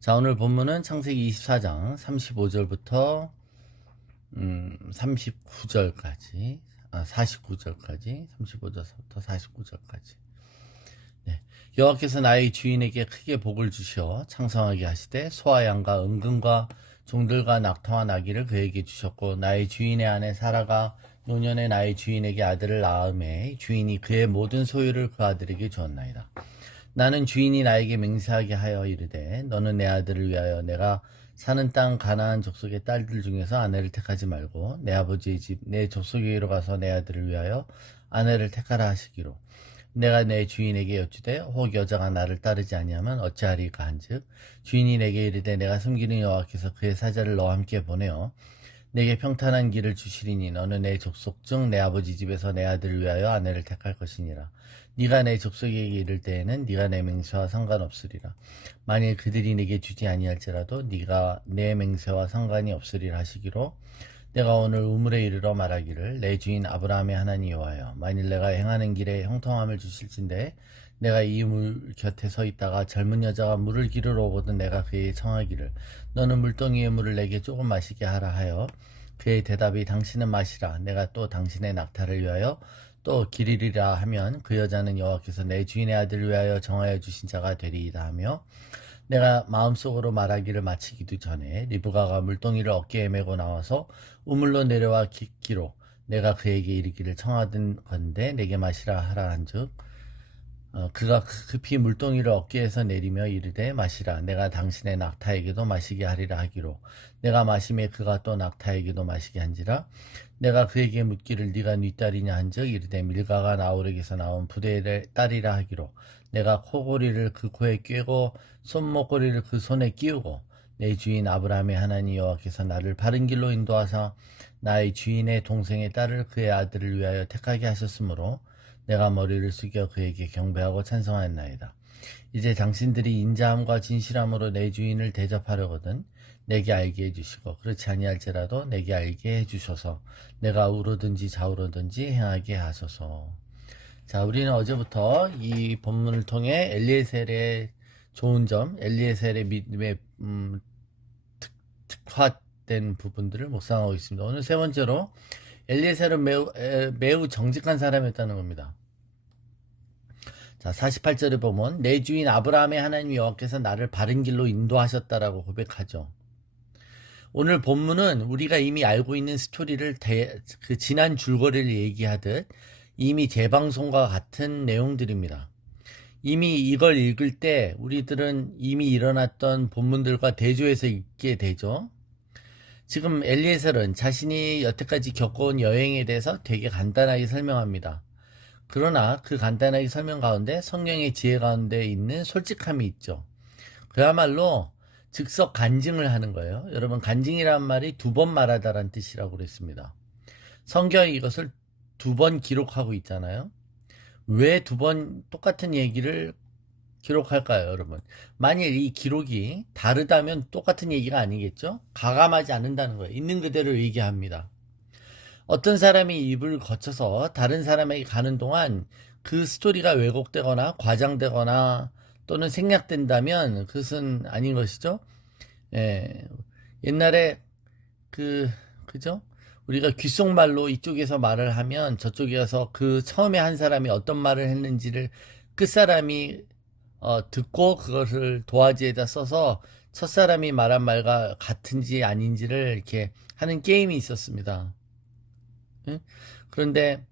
자, 오늘 본문은 창세기 24장 35절부터 39절까지, 49절까지, 35절부터 49절까지. 네. 여호와께서 나의 주인에게 크게 복을 주시어 창성하게 하시되 소와 양과 은금과 종들과 낙타와 나귀를 그에게 주셨고, 나의 주인의 아내 사라가 노년에 나의 주인에게 아들을 낳음에 주인이 그의 모든 소유를 그 아들에게 주었나이다. 나는 주인이 나에게 맹세하게 하여 이르되 너는 내 아들을 위하여 내가 사는 땅 가나안 족속의 딸들 중에서 아내를 택하지 말고 내 아버지의 집 내 족속에게로 가서 내 아들을 위하여 아내를 택하라 하시기로, 내가 내 주인에게 여쭈되 혹 여자가 나를 따르지 아니하면 어찌하리까 한즉, 주인이 내게 이르되 내가 섬기는 여호와께서 그의 사자를 너와 함께 보내어 내게 평탄한 길을 주시리니 너는 내 족속 중 내 아버지 집에서 내 아들을 위하여 아내를 택할 것이니라. 네가 내 족속에게 이를 때에는 네가 내 맹세와 상관없으리라. 만일 그들이 내게 주지 아니할지라도 네가 내 맹세와 상관이 없으리라 하시기로, 내가 오늘 우물에 이르러 말하기를 내 주인 아브라함의 하나님 여호와여, 만일 내가 행하는 길에 형통함을 주실진데 내가 이 물 곁에 서 있다가 젊은 여자가 물을 기르러 오거든 내가 그에게 청하기를 너는 물동이의 물을 내게 조금 마시게 하라 하여, 그의 대답이 당신은 마시라 내가 또 당신의 낙타를 위하여 또 기르리라 하면, 그 여자는 여호와께서 내 주인의 아들을 위하여 정하여 주신 자가 되리이다 하며, 내가 마음속으로 말하기를 마치기도 전에 리브가가 물동이를 어깨에 메고 나와서 우물로 내려와 기로 내가 그에게 이르기를 청하던 건데 내게 마시라 하라 한즉, 그가 급히 물동이를 어깨에서 내리며 이르되 마시라 내가 당신의 낙타에게도 마시게 하리라 하기로, 내가 마심에 그가 또 낙타에게도 마시게 한지라. 내가 그에게 묻기를 네가 네 딸이냐 한즉 이르되 밀가가 나홀에게서 나온 부대의 딸이라 하기로, 내가 코고리를 그 코에 꿰고 손목고리를 그 손에 끼우고, 내 주인 아브라함의 하나님 여호와께서 나를 바른 길로 인도하사 나의 주인의 동생의 딸을 그의 아들을 위하여 택하게 하셨으므로 내가 머리를 숙여 그에게 경배하고 찬송하였나이다. 이제 당신들이 인자함과 진실함으로 내 주인을 대접하려거든 내게 알게 해주시고, 그렇지 아니할지라도 내게 알게 해주셔서 내가 우로든지 좌우로든지 행하게 하소서. 자, 우리는 어제부터 이 본문을 통해 엘리에셀의 좋은 점, 엘리에셀의 믿음의 특화된 부분들을 묵상하고 있습니다. 오늘 세 번째로 엘리에셀은 매우 정직한 사람이었다는 겁니다. 자, 48절에 보면 내 주인 아브라함의 하나님 여호와께서 나를 바른 길로 인도하셨다라고 고백하죠. 오늘 본문은 우리가 이미 알고 있는 스토리를 그 지난 줄거리를 얘기하듯 이미 재방송과 같은 내용들입니다. 이미 이걸 읽을 때 우리들은 이미 일어났던 본문들과 대조해서 읽게 되죠. 지금 엘리에셀은 자신이 여태까지 겪어온 여행에 대해서 되게 간단하게 설명합니다. 그러나 그 간단하게 설명 가운데 성령의 지혜 가운데 있는 솔직함이 있죠. 그야말로 즉석 간증을 하는 거예요. 여러분, 간증이란 말이 두 번 말하다라는 뜻이라고 그랬습니다. 성경이 이것을 두 번 기록하고 있잖아요. 왜 두 번 똑같은 얘기를 기록할까요, 여러분? 만일 이 기록이 다르다면 똑같은 얘기가 아니겠죠? 가감하지 않는다는 거예요. 있는 그대로 얘기합니다. 어떤 사람이 입을 거쳐서 다른 사람에게 가는 동안 그 스토리가 왜곡되거나 과장되거나 또는 생략된다면 그것은 아닌 것이죠. 예, 옛날에 그죠? 우리가 귓속말로 이쪽에서 말을 하면 저쪽에서 그 처음에 한 사람이 어떤 말을 했는지를 끝사람이 듣고 그것을 도화지에다 써서 첫사람이 말한 말과 같은지 아닌지를 이렇게 하는 게임이 있었습니다. 예? 그런데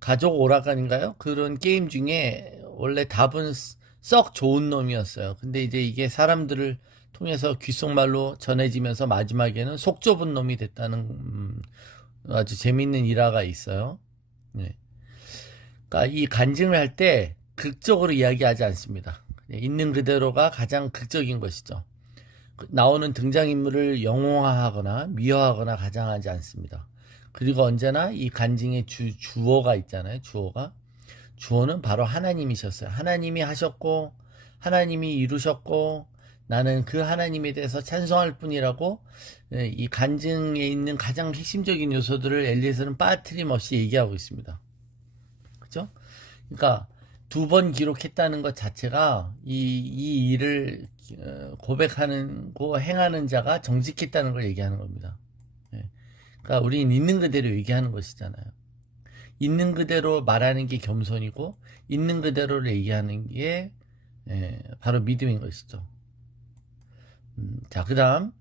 가족 오락관인가요? 그런 게임 중에 원래 답은 썩 좋은 놈이었어요. 근데 이제 이게 사람들을 통해서 귓속말로 전해지면서 마지막에는 속 좁은 놈이 됐다는 아주 재밌는 일화가 있어요. 네. 그러니까 이 간증을 할 때 극적으로 이야기하지 않습니다. 있는 그대로가 가장 극적인 것이죠. 나오는 등장인물을 영웅화하거나 미화하거나 가장하지 않습니다. 그리고 언제나 이 간증의 주어가 있잖아요. 주어는 바로 하나님이셨어요. 하나님이 하셨고 하나님이 이루셨고 나는 그 하나님에 대해서 찬송할 뿐이라고, 이 간증에 있는 가장 핵심적인 요소들을 엘리에셀은 빠트림없이 얘기하고 있습니다. 그죠? 그러니까 두 번 기록했다는 것 자체가 이 일을 고백하는 거 행하는 자가 정직했다는 걸 얘기하는 겁니다. 예. 그러니까 우리는 있는 그대로 얘기하는 것이잖아요. 있는 그대로 말하는 게 겸손이고 있는 그대로를 얘기하는 게 바로 믿음인 것이죠. 자, 그 다음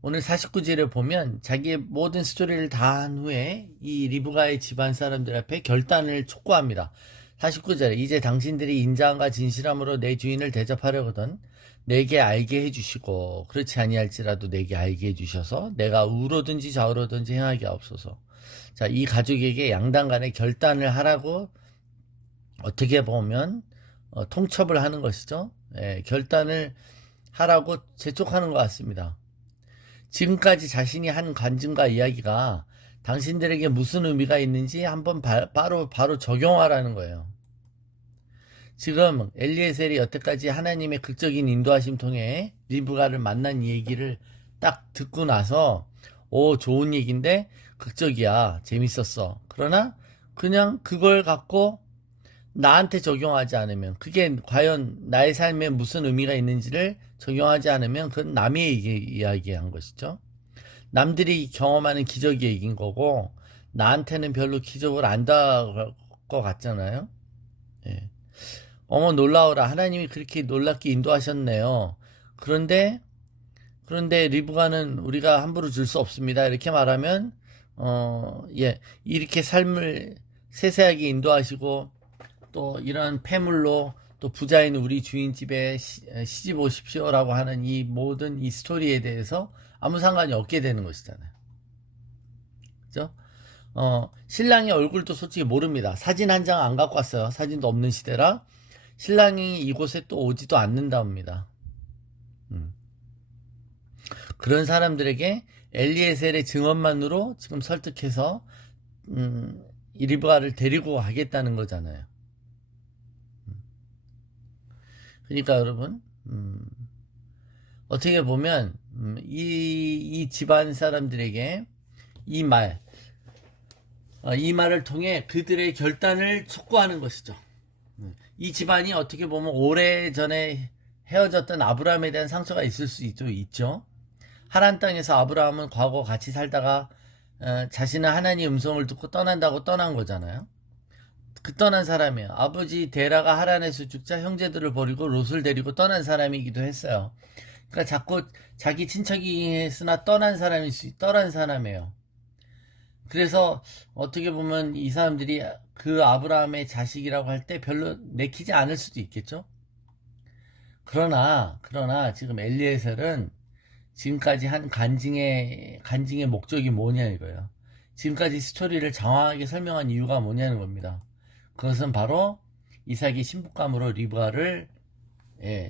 오늘 49절을 보면 자기의 모든 스토리를 다 한 후에 이 리브가의 집안 사람들 앞에 결단을 촉구합니다. 49절에 이제 당신들이 인자함과 진실함으로 내 주인을 대접하려거든 내게 알게 해주시고 그렇지 아니할지라도 내게 알게 해주셔서 내가 우로든지 좌우로든지 행하게 하옵소서. 자, 이 가족에게 양당 간에 결단을 하라고 어떻게 보면 통첩을 하는 것이죠. 결단을 하라고 재촉하는 것 같습니다. 지금까지 자신이 한 간증과 이야기가 당신들에게 무슨 의미가 있는지 한번 바로 적용하라는 거예요. 지금 엘리에셀이 여태까지 하나님의 극적인 인도하심 통해 리브가를 만난 얘기를 딱 듣고 나서 좋은 얘기인데 극적이야, 재밌었어. 그러나 그냥 그걸 갖고 나한테 적용하지 않으면 그게 과연 나의 삶에 무슨 의미가 있는지를 적용하지 않으면 그건 남의 이야기한 것이죠. 남들이 경험하는 기적의 얘기인 거고 나한테는 별로 기적을 안 닿을 것 같잖아요. 예. 어머 놀라워라, 하나님이 그렇게 놀랍게 인도하셨네요. 그런데 리브가는 우리가 함부로 줄 수 없습니다. 이렇게 말하면 이렇게 삶을 세세하게 인도하시고 또 이런 폐물로 또 부자인 우리 주인 집에 시집 오십시오라고 하는 이 모든 이 스토리에 대해서 아무 상관이 없게 되는 것이잖아요. 그죠? 신랑의 얼굴도 솔직히 모릅니다. 사진 한 장 안 갖고 왔어요. 사진도 없는 시대라 신랑이 이곳에 또 오지도 않는답니다. 그런 사람들에게 엘리에셀의 증언만으로 지금 설득해서 리브가를 데리고 가겠다는 거잖아요. 그러니까 여러분 어떻게 보면 이 집안 사람들에게 이 말을 통해 그들의 결단을 촉구하는 것이죠. 이 집안이 어떻게 보면 오래전에 헤어졌던 아브라함에 대한 상처가 있을 수도 있죠. 하란 땅에서 아브라함은 과거 같이 살다가 자신은 하나님의 음성을 듣고 떠난다고 떠난 거잖아요. 그 떠난 사람이에요. 아버지 데라가 하란에서 죽자 형제들을 버리고 롯을 데리고 떠난 사람이기도 했어요. 그러니까 자꾸 자기 친척이었으나 떠난 사람이에요. 그래서 어떻게 보면 이 사람들이 그 아브라함의 자식이라고 할 때 별로 내키지 않을 수도 있겠죠. 그러나 지금 엘리에셀은 지금까지 한 간증의 목적이 뭐냐 이거예요. 지금까지 스토리를 장황하게 설명한 이유가 뭐냐는 겁니다. 그것은 바로 이삭의 신부감으로 리브가를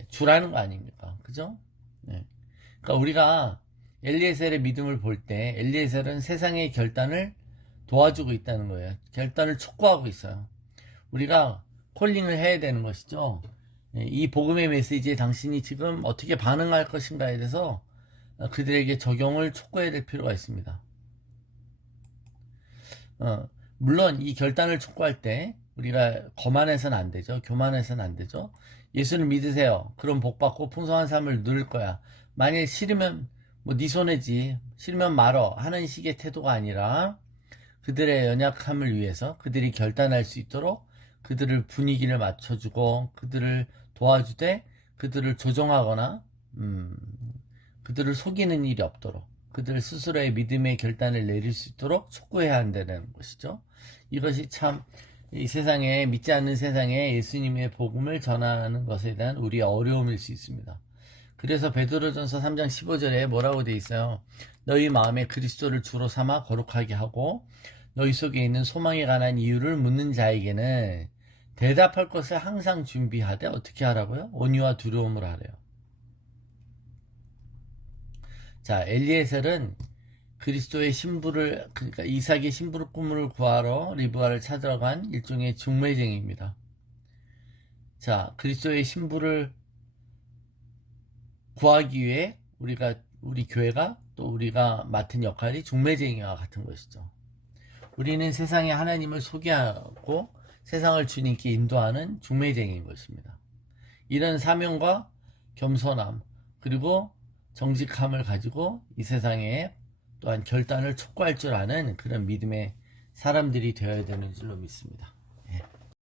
주라는 거 아닙니까? 그죠? 그러니까 우리가 엘리에셀의 믿음을 볼 때 엘리에셀은 세상의 결단을 도와주고 있다는 거예요. 결단을 촉구하고 있어요. 우리가 콜링을 해야 되는 것이죠. 이 복음의 메시지에 당신이 지금 어떻게 반응할 것인가에 대해서 그들에게 적용을 촉구해야 될 필요가 있습니다. 물론 이 결단을 촉구할 때 우리가 거만해서는 안 되죠. 교만해서는 안 되죠. 예수를 믿으세요. 그럼 복받고 풍성한 삶을 누릴 거야. 만일 싫으면 네 손해지, 싫으면 말어 하는 식의 태도가 아니라 그들의 연약함을 위해서 그들이 결단할 수 있도록 그들을 분위기를 맞춰주고 그들을 도와주되 그들을 조종하거나 그들을 속이는 일이 없도록 그들 스스로의 믿음의 결단을 내릴 수 있도록 촉구해야 한다는 것이죠. 이것이 참 이 세상에, 믿지 않는 세상에 예수님의 복음을 전하는 것에 대한 우리의 어려움일 수 있습니다. 그래서 베드로전서 3장 15절에 뭐라고 돼 있어요? 너희 마음에 그리스도를 주로 삼아 거룩하게 하고 너희 속에 있는 소망에 관한 이유를 묻는 자에게는 대답할 것을 항상 준비하되 어떻게 하라고요? 온유와 두려움을 하래요. 자, 엘리에셀은 그리스도의 신부를, 그러니까 이삭의 신부를 꿈을 구하러 리브가를 찾으러 간 일종의 중매쟁이입니다. 자, 그리스도의 신부를 구하기 위해 우리 교회가 또 우리가 맡은 역할이 중매쟁이와 같은 것이죠. 우리는 세상에 하나님을 소개하고 세상을 주님께 인도하는 중매쟁인 것입니다. 이런 사명과 겸손함 그리고 정직함을 가지고 이 세상에 또한 결단을 촉구할 줄 아는 그런 믿음의 사람들이 되어야 되는 줄로 믿습니다.